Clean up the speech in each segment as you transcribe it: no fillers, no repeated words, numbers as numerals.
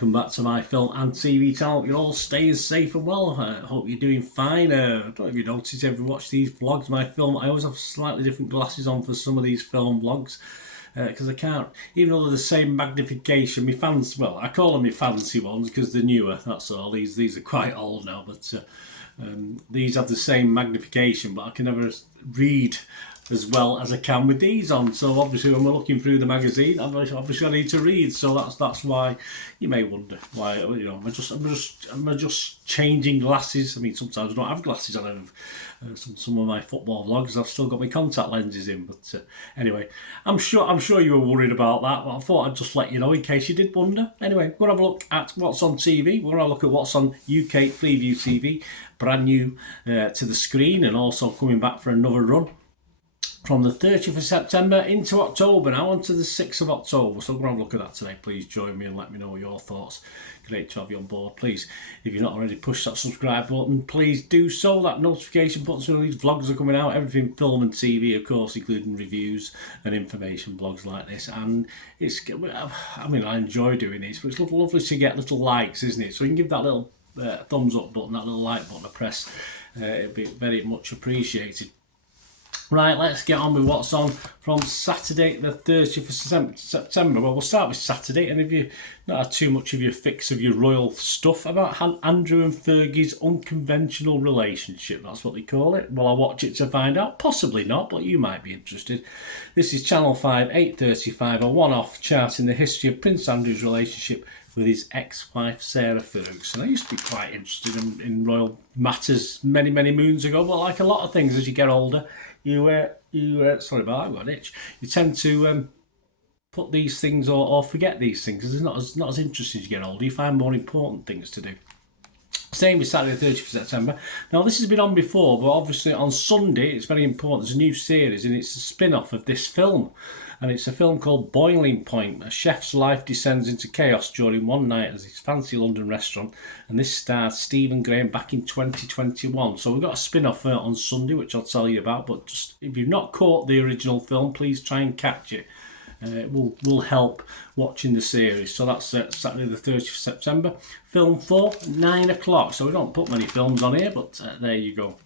welcome back to my film and TV channel. You're all staying safe and well. I hope you're doing fine. I don't know if you noticed, if you watch these vlogs, my film, I always have slightly different glasses on for some of these film vlogs because I can't, even though they're the same magnification, my fans, well, I call them my fancy ones because they're newer, that's all. These are quite old now, but these have the same magnification, but I can never read as well as I can with these on. So obviously when we're looking through the magazine, obviously I need to read. So that's why you may wonder why, you know, am I just changing glasses? I mean, sometimes I don't have glasses on. Some of my football vlogs, I've still got my contact lenses in. But anyway, I'm sure you were worried about that, but I thought I'd just let you know in case you did wonder. Anyway, we're going to have a look at what's on TV. We're going to look at what's on UK Freeview TV, brand new to the screen, and also coming back for another run from the 30th of September into October, now on to the 6th of October. So we're going to have a look at that today. Please join me and let me know your thoughts. Great to have you on board. Please, if you've not already pushed that subscribe button, please do so. That notification button, so when these vlogs are coming out, everything film and TV, of course, including reviews and information blogs like this. And it's, I mean, I enjoy doing this, but it's lovely to get little likes, isn't it? So you can give that little thumbs up button, that little like button a press. It'd be very much appreciated. Right, let's get on with what's on from Saturday the 30th of September. Well, we'll start with Saturday, and if you not had too much of your fix of your royal stuff about Andrew and Fergie's unconventional relationship, that's what they call it. Well, I'll watch it to find out. Possibly not, but you might be interested. This is Channel 5, 8:35, a one-off charting the history of Prince Andrew's relationship with his ex-wife Sarah Ferguson. I used to be quite interested in royal matters many moons ago, but like a lot of things as you get older, you sorry about that, I've got an itch. You tend to put these things or forget these things because it's not as interesting as you get older. You find more important things to do. Same with Saturday the 30th of September. Now this has been on before, but obviously on Sunday it's very important. There's a new series and it's a spin-off of this film. And it's a film called Boiling Point. A chef's life descends into chaos during one night at his fancy London restaurant. And this stars Stephen Graham back in 2021. So we've got a spin-off on Sunday, which I'll tell you about. But just if you've not caught the original film, please try and catch it. It will help watching the series. So that's Saturday the 30th of September. Film 4, 9 o'clock. So we don't put many films on here, but there you go.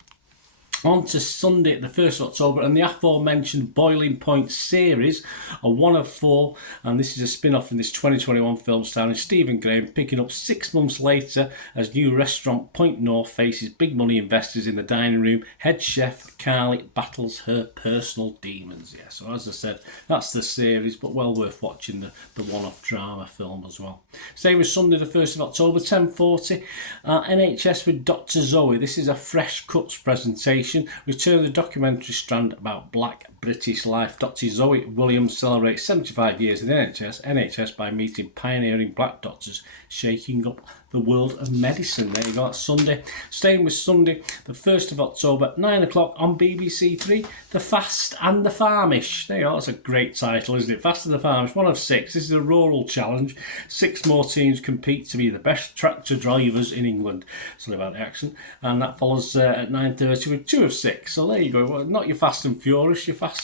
On to Sunday, the 1st of October, and the aforementioned Boiling Point series, a one of 4, and this is a spin-off from this 2021 film starring Stephen Graham, picking up 6 months later as new restaurant Point North faces big money investors in the dining room. Head chef Carly battles her personal demons. Yeah, so as I said, that's the series, but well worth watching the one-off drama film as well. Same with Sunday, the 1st of October, 10:40, NHS with Dr. Zoe. This is a fresh cuts presentation. Return of the documentary strand about black British life. Dr. Zoe Williams celebrates 75 years in the NHS by meeting pioneering black doctors shaking up the world of medicine. There you go, that's Sunday. Staying with Sunday, the 1st of October, 9 o'clock on BBC Three, The Fast and the Farmish. There you go, that's a great title, isn't it? Fast and the Farmish, one of 6. This is a rural challenge. 6 more teams compete to be the best tractor drivers in England. Sorry about the accent. And that follows at 9:30 with 2 of 6. So there you go. Well, not your Fast and Furious, your Fast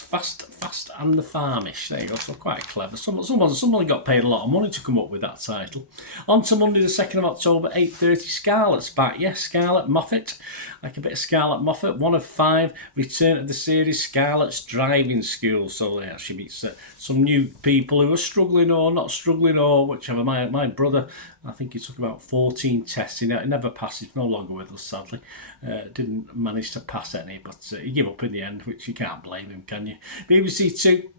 and the Farmish. There you go. So quite clever. Somebody got paid a lot of money to come up with that title. On to Monday, the 2nd of October, 8:30. Scarlett's back. Yes, Scarlett Moffat. Like a bit of Scarlett Moffat. One of 5. Return of the series, Scarlett's Driving School. So yeah, she meets some new people who are struggling or not struggling or whichever. My brother, I think he took about 14 tests. He never passed. He's no longer with us, sadly. Didn't manage to pass any, but he gave up in the end, which you can't blame him, can you? BBC 2,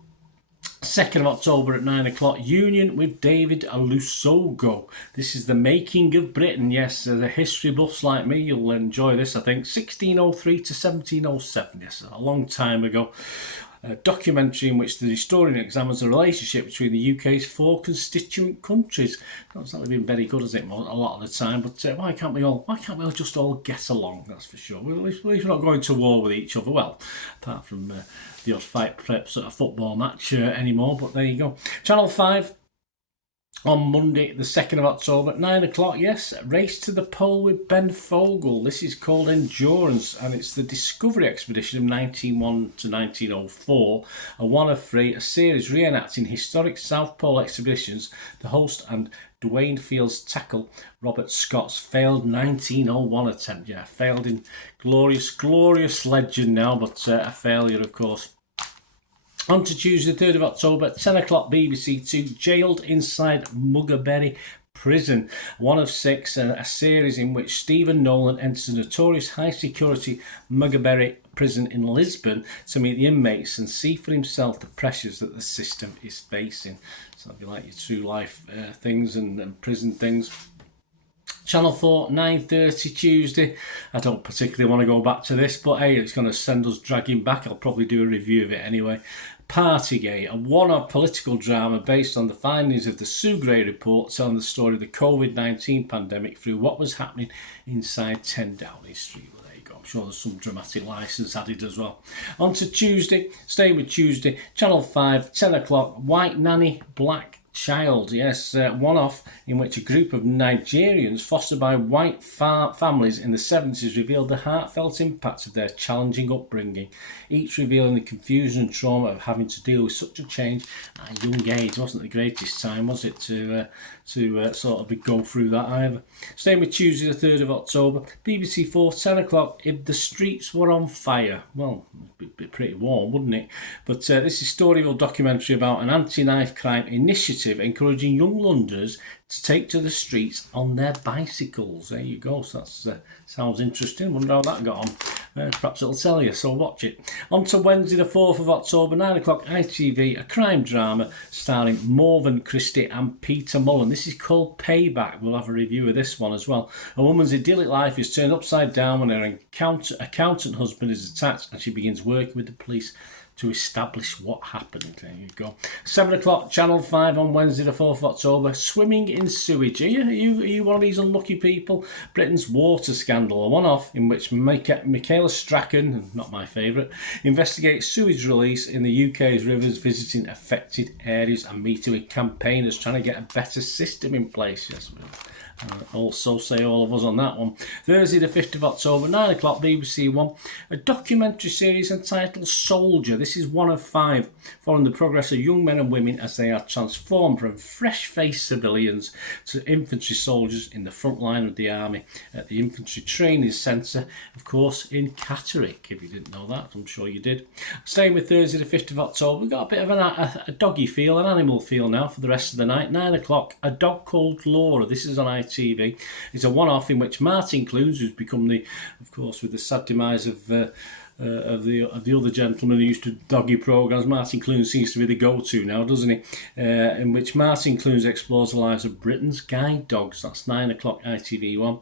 2nd of October at 9 o'clock, Union with David Lusogo. This is the making of Britain. Yes, the history buffs like me, you'll enjoy this, I think. 1603 to 1707. Yes, a long time ago. A documentary in which the historian examines the relationship between the UK's 4 constituent countries. That's not been very good, has it? A lot of the time, but why can't we all just all get along? That's for sure. At least we're not going to war with each other. Well, apart from the odd fight preps at a football match anymore. But there you go. Channel 5. On Monday, the 2nd of October at 9 o'clock, yes, Race to the Pole with Ben Fogle. This is called Endurance, and it's the Discovery Expedition of 1901 to 1904, a one of three, a series reenacting historic South Pole expeditions. The host and Dwayne Field's tackle, Robert Scott's failed 1901 attempt. Yeah, failed in glorious legend now, but a failure, of course. On to Tuesday, 3rd of October, 10 o'clock BBC 2, Jailed Inside Muggeberry Prison. One of six, a series in which Stephen Nolan enters a notorious high-security Muggeberry prison in Lisbon to meet the inmates and see for himself the pressures that the system is facing. So it'll be like your true life things and prison things. Channel 4, 9:30 Tuesday. I don't particularly want to go back to this, but hey, it's going to send us dragging back. I'll probably do a review of it anyway. Partygate, a one-off political drama based on the findings of the Sue Gray report, telling the story of the COVID-19 pandemic through what was happening inside 10 Downing Street. Well, there you go. I'm sure there's some dramatic licence added as well. On to Tuesday, staying with Tuesday, Channel 5, 10 o'clock, White Nanny, Black Child, yes, one-off in which a group of Nigerians fostered by white families in the 70s revealed the heartfelt impact of their challenging upbringing, each revealing the confusion and trauma of having to deal with such a change at a young age. It wasn't the greatest time, was it, to sort of go through that either. Staying with Tuesday the 3rd of October, BBC 4, 10 o'clock, If the Streets Were on Fire. Well, it'd be pretty warm, wouldn't it? But this is a storybook documentary about an anti-knife crime initiative encouraging young Londoners to take to the streets on their bicycles. There you go. So that sounds interesting. Wonder how that got on. Perhaps it'll tell you, so watch it. On to Wednesday the 4th of October, 9 o'clock, ITV, a crime drama starring Morven Christie and Peter Mullen. This is called Payback. We'll have a review of this one as well. A woman's idyllic life is turned upside down when her accountant husband is attacked and she begins working with the police to establish what happened. There you go. 7 o'clock, Channel 5 on Wednesday the 4th of October, Swimming in Sewage. Are you one of these unlucky people? Britain's water scandal, a one-off in which Michaela Strachan, not my favourite, investigates sewage release in the UK's rivers, visiting affected areas and meeting with campaigners trying to get a better system in place. Yes, also say all of us on that one. Thursday the 5th of October, 9 o'clock, BBC 1, a documentary series entitled Soldier. This is one of five, following the progress of young men and women as they are transformed from fresh-faced civilians to infantry soldiers in the front line of the army at the Infantry Training Centre, of course, in Catterick. If you didn't know that, I'm sure you did. Staying with Thursday the 5th of October, we've got a bit of a doggy feel, an animal feel now for the rest of the night. 9 o'clock, A Dog Called Laura. This is on ITV. It's a one-off in which Martin Clunes, who's become of course, with the sad demise of the other gentleman who used to doggy programmes, Martin Clunes seems to be the go-to now, doesn't he? In which Martin Clunes explores the lives of Britain's guide dogs. That's 9 o'clock, ITV1.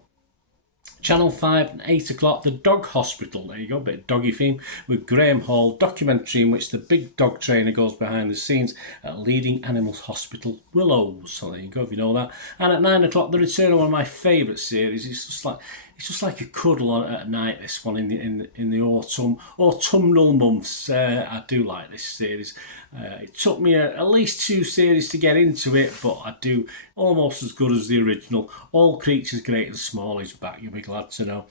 Channel 5 and 8 o'clock, The Dog Hospital. There you go, a bit of doggy theme with Graham Hall, documentary in which the big dog trainer goes behind the scenes at leading animals hospital Willows. So there you go, if you know that. And at 9 o'clock, the return of one of my favourite series. It's just like a cuddle at night, this one in the autumnal months. I do like this series. It took me at least 2 series to get into it, but I do almost as good as the original. All Creatures Great and Small is back, you'll be glad to know.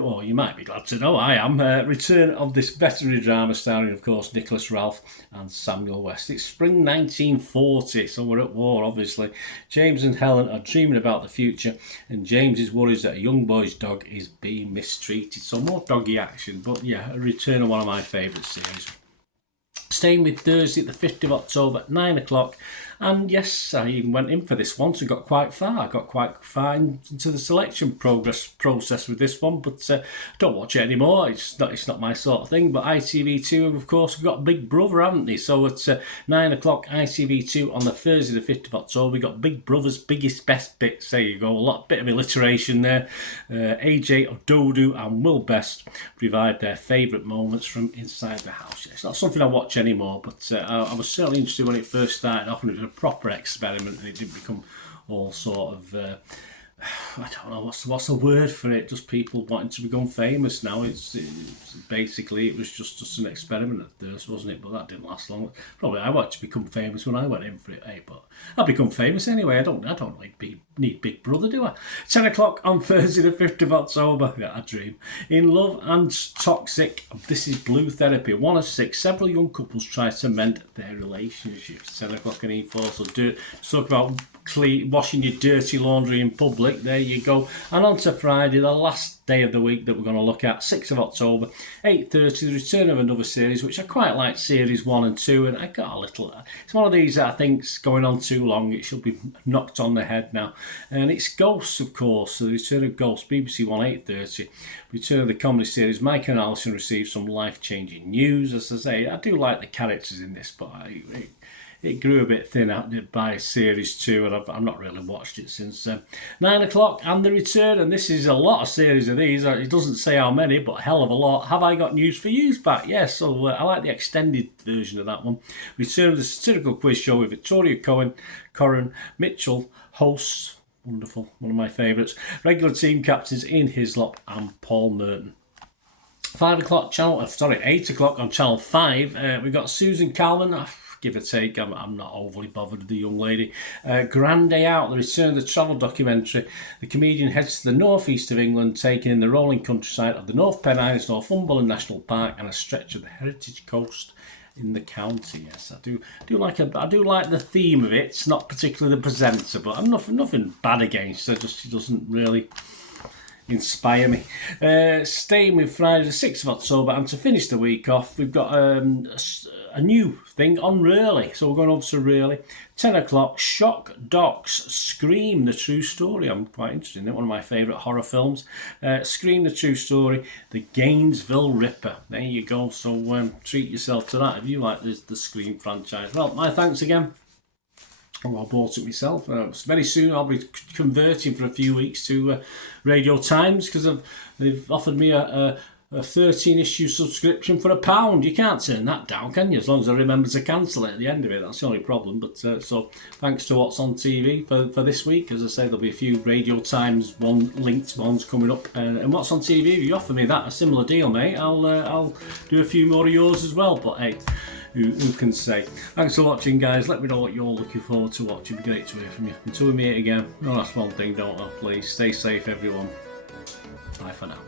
Or you might be glad to know I am. Return of this veterinary drama starring, of course, Nicholas Ralph and Samuel West. It's spring 1940, so we're at war, obviously. James and Helen are dreaming about the future, and James is worried that a young boy's dog is being mistreated. So more doggy action, but yeah, a return of one of my favourite series. Staying with Thursday, the 5th of October, 9 o'clock. And yes, I even went in for this one, so got quite far. I got quite far into the selection process with this one, but don't watch it anymore. It's not my sort of thing. But ITV2, of course, we've got Big Brother, haven't they? So at 9 o'clock, ITV2 on the Thursday, the 5th of October, we got Big Brother's Biggest Best Bits. There you go, bit of alliteration there. AJ Ododu and Will Best provide their favourite moments from inside the house. It's not something I watch anymore, but I was certainly interested when it first started off, and it was a proper experiment, and it didn't become all sort of I don't know what's the word for it. Just people wanting to become famous now. It's basically it was just an experiment at first, wasn't it? But that didn't last long. Probably I wanted to become famous when I went in for it, but I'll become famous anyway. I don't need Big Brother, do I? 10 o'clock on Thursday the 5th of October. Yeah, I dream. In Love and Toxic, this is Blue Therapy. 1 of 6. Several young couples try to mend their relationships. 10 o'clock on E4. So talk about washing your dirty laundry in public. There you go. And on to Friday, the last day of the week that we're going to look at, 6th of October, 8:30, the return of another series, which I quite like, series 1 and 2, and I got a little, it's one of these that I think's going on too long. It should be knocked on the head now. And it's Ghosts, of course, so the return of Ghosts, BBC 1, 8:30, return of the comedy series. Mike and Alison received some life-changing news. As I say, I do like the characters in this, but it grew a bit thin out by series 2, and I've not really watched it since. 9 o'clock and the return, and this is a lot of series of these. It doesn't say how many, but a hell of a lot. Have I Got News for Yous back? Yes, so I like the extended version of that one. Return of the satirical quiz show with Victoria Coren Mitchell hosts. Wonderful, one of my favourites. Regular team captains Ian Hislop and Paul Merton. 8 o'clock on Channel 5. We've got Susan Calman. Give or take, I'm not overly bothered with the young lady. Grand Day Out, the return of the travel documentary. The comedian heads to the northeast of England, taking in the rolling countryside of the North Pennines, Northumberland National Park, and a stretch of the heritage coast in the county. Yes, I do like the theme of it. It's not particularly the presenter, but I'm nothing bad against her. Just she doesn't really inspire me. Staying with Friday the 6th of October, and to finish the week off, we've got a new thing on Really. So we're going over to Really. 10 o'clock, Shock Docs, Scream, the true story. I'm quite interested in it, one of my favourite horror films. Scream, the true story, the Gainesville Ripper. There you go. So treat yourself to that if you like the Scream franchise. Well, my thanks again. I bought it myself. Very soon I'll be converting for a few weeks to Radio Times, because they've offered me a 13-issue subscription for £1. You can't turn that down, can you? As long as I remember to cancel it at the end of it. That's the only problem. But so thanks to What's on TV for this week. As I said, there'll be a few Radio Times linked ones coming up. And What's on TV, if you offer me a similar deal, mate, I'll do a few more of yours as well. But hey, who can say? Thanks for watching, guys. Let me know what you're looking forward to watching. It'd be great to hear from you. Until we meet again, no, that's one thing, don't I? Please stay safe, everyone. Bye for now.